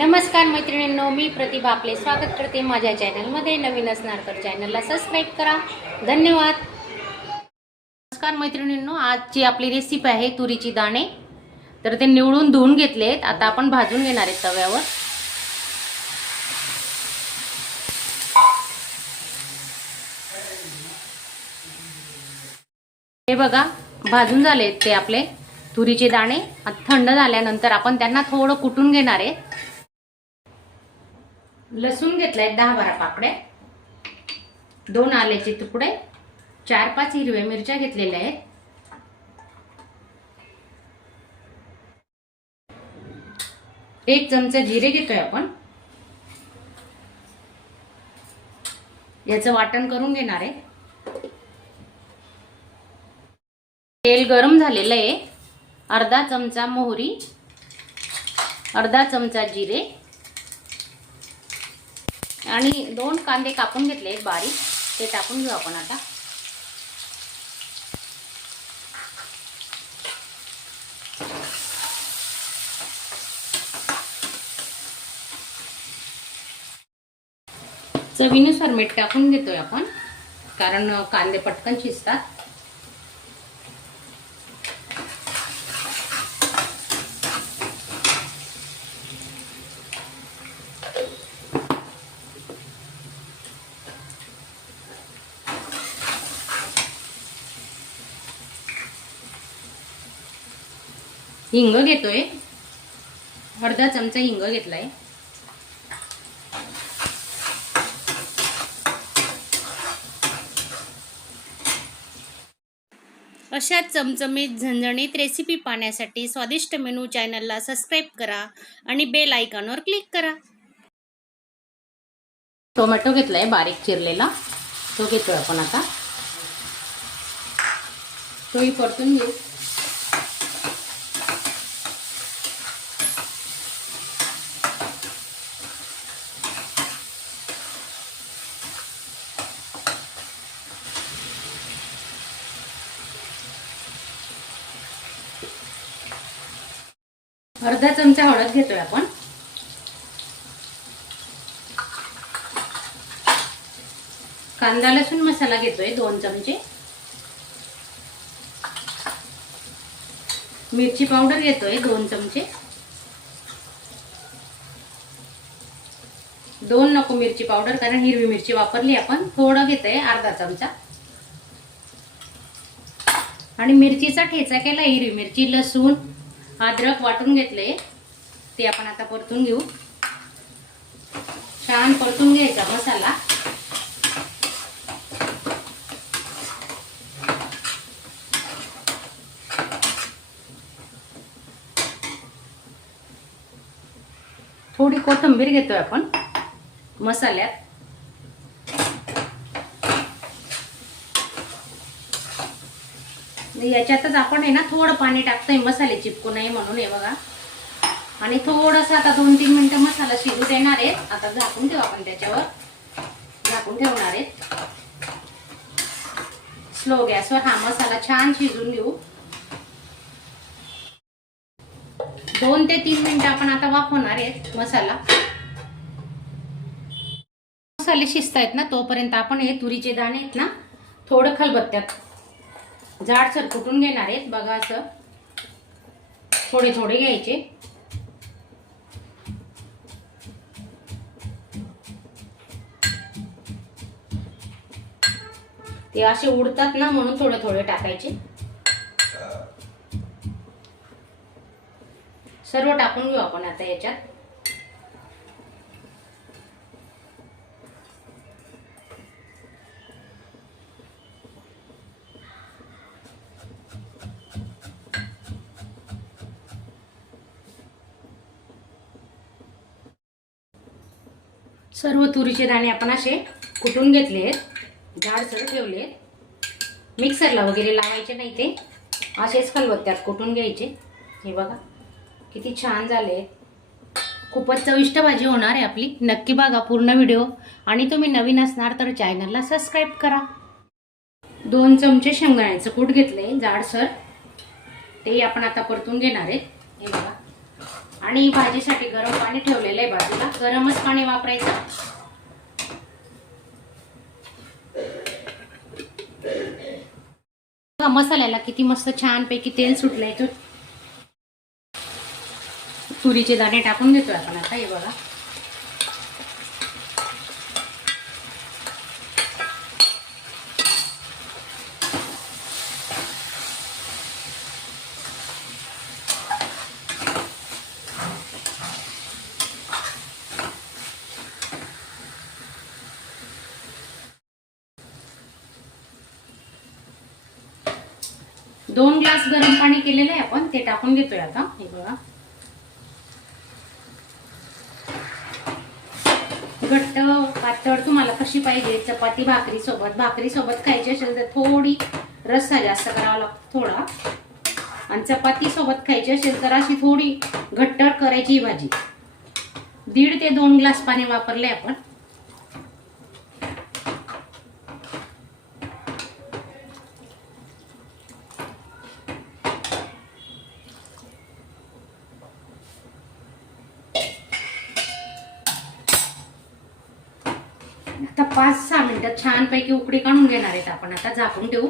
नमस्कार मैत्रिणींनो मी प्रतिभा आपले स्वागत करते. माझ्या चॅनलमध्ये नवीन असणार तर चॅनलला सबस्क्राईब करा. धन्यवाद. नमस्कार मैत्रिणींनो आजची आपली रेसिपी आहे तुरीची दाणे. तर ते निवडून धुवून घेतलेत. आता आपण भाजून घेणार आहेत तव्यावर. हे बघा भाजून झालेत ते आपले तुरीचे दाणे. थंड झाल्यानंतर आपण त्यांना थोडं कुटून घेणार आहे. लसूण घेतलाय दहा बारा पाकड्या दोन आल्याचे तुकडे. चार पाच हिरव्या मिरच्या घेतलेल्या आहेत. एक चमचा जिरे घेतोय आपण. याचं वाटण करून घेणार आहे. तेल गरम झालेलं आहे. अर्धा चमचा मोहरी. अर्धा चमचा जिरे. आणि दोन कांदे कापून घेतले बारीक. ते टाकून घेऊ आपण आता. चवीनुसार मीठ टाकून घेतोय आपण कारण कांदे पटकन शिजतात. हिंग घेतोय. अर्धा चमचा हिंग घेतलाय. अशा चमचमीत झणझणीत रेसिपी पाहण्यासाठी स्वादिष्ट मेनू चॅनलला सबस्क्राईब करा आणि बेल आयकॉनवर क्लिक करा. टोमॅटो घेतलाय बारीक चिरलेला. तो घेतोय आपण आता. तोही परतून घेऊ. अर्धा चमचा हळद घेतोय आपण. कांदा लसूण मसाला घेतोय दोन चमचे. मिरची पावडर घेतोय दोन चमचे. दोन नको मिरची पावडर कारण हिरवी मिरची वापरली आपण. थोडं घेतोय अर्धा चमचा. आणि मिरचीचा ठेचा केला हिरवी मिरची लसूण अद्रक वाटून घेतले. ते आपण आता परतून घेऊ. छान परतून घ्यायचा मसाला. थोडी कोथिंबीर घेतोय आपण. मसाल्यात. याच्यातच आपण आहे ना थोडं पाणी टाकतोय मसाले चिपकू नये म्हणून हे बघा. आणि थोडंसं आता दोन तीन मिनिटं मसाला शिजू देणार आहेत. आता झाकून ठेवू आपण त्याच्यावर. झाकून ठेवणार आहेत. स्लो गॅसवर हा मसाला छान शिजून घेऊ. दोन ते तीन मिनिटं आपण आता वापरणार आहेत मसाला. मसाले शिजतायत ना तोपर्यंत आपण हे तुरीचे दाणे आहेत ना थोडं खलबत्त्यात जाडसर कुटून घेणार आहेत? बघा असं. थोडे थोडे घ्यायचे. ते असे उडतात ना म्हणून थोडे थोडे टाकायचे. सर्व टाकून घेऊ आपण आता याच्यात. सर्व तुरीचे दाणे आपण असे कुटून घेतले. आहेत जाडसर ठेवले. आहेत मिक्सरला वगैरे लावायचे नाही ते. असेच खलबत्त्यात कुटून घ्यायचे. हे बघा किती छान झाले. खूपच चविष्ट भाजी होणार आहे आपली. नक्की बघा पूर्ण व्हिडिओ. आणि तुम्ही नवीन असणार तर चॅनलला सबस्क्राईब करा. दोन चमचे शेंगदाण्याचं कूट घेतले जाडसर तेही आपण आता परतून घेणार आहे. हे बघा. आणि भाजीसाठी गरम पाणी ठेवलेलं आहे बाजूला. गरमच पाणी वापरायचं. बघा, मसाल्याला किती मस्त छान पैकी तेल सुटलंय. तो तुरीचे दाणे टाकून देतोय आपण आता हे बघा. दोन ग्लास गरम पाणी केलेलं आहे आपण ते टाकून घेतोय आता. हे बघा. घट्ट पातळ तुम्हाला कशी पाहिजे? चपाती भाकरी सोबत. भाकरी सोबत खायची असेल तर थोडी रस्सा जास्त करावा लागतो थोडा. आणि चपाती सोबत खायची असेल तर अशी थोडी घट्ट करायची ही भाजी. दीड ते दोन ग्लास पाणी वापरले आपण. आता पाच सहा मिनिटात छानपैकी उकडी काढून घेणार आहेत आपण. आता झाकून ठेवू.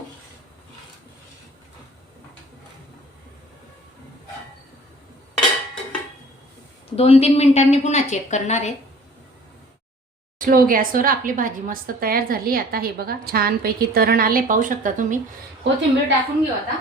दोन तीन मिनिटांनी पुन्हा चेक करणार आहे स्लो गॅसवर आपली भाजी मस्त तयार झाली. आता हे बघा छानपैकी तरण आले पाहू शकता तुम्ही. कोथिंबीर टाकून घेऊ आता.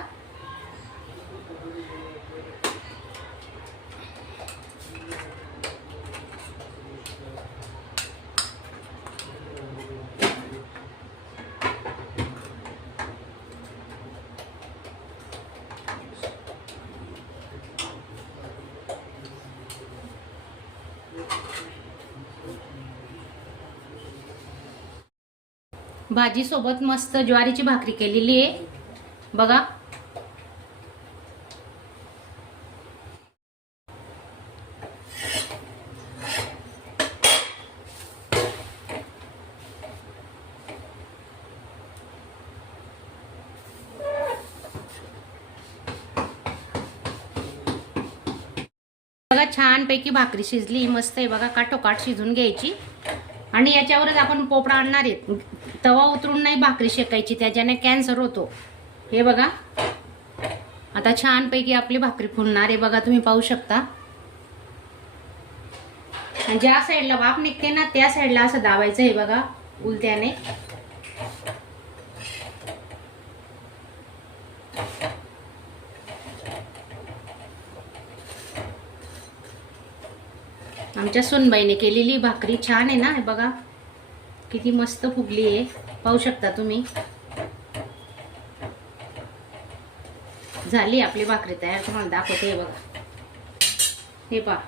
भाजी सोबत मस्त ज्वारीची भाकरी केलेली आहे. बघा. बघा छानपैकी भाकरी शिजली. मस्त आहे बघा काठोकाठ शिजून घ्यायची. आणि याच्यावरच आपण पोपडा आणणार आहेत तवा उतरून नाही भाकरी शेकायची त्याच्याने कॅन्सर होतो. हे बघा. आता छानपैकी आपली भाकरी फुलणार आहे बघा तुम्ही पाहू शकता. आणि ज्या साईडला वाफ निघते ना त्या साईडला असं दाबायचं आहे बघा उलट्याने. आमच्या सुनबाईने केलेली भाकरी छान आहे ना हे बघा. किती मस्त फुगली आहे. पाहू शकता तुम्ही. झाली आपली भाकरी तयार. तुम्हाला दाखवते बघा. हे पहा.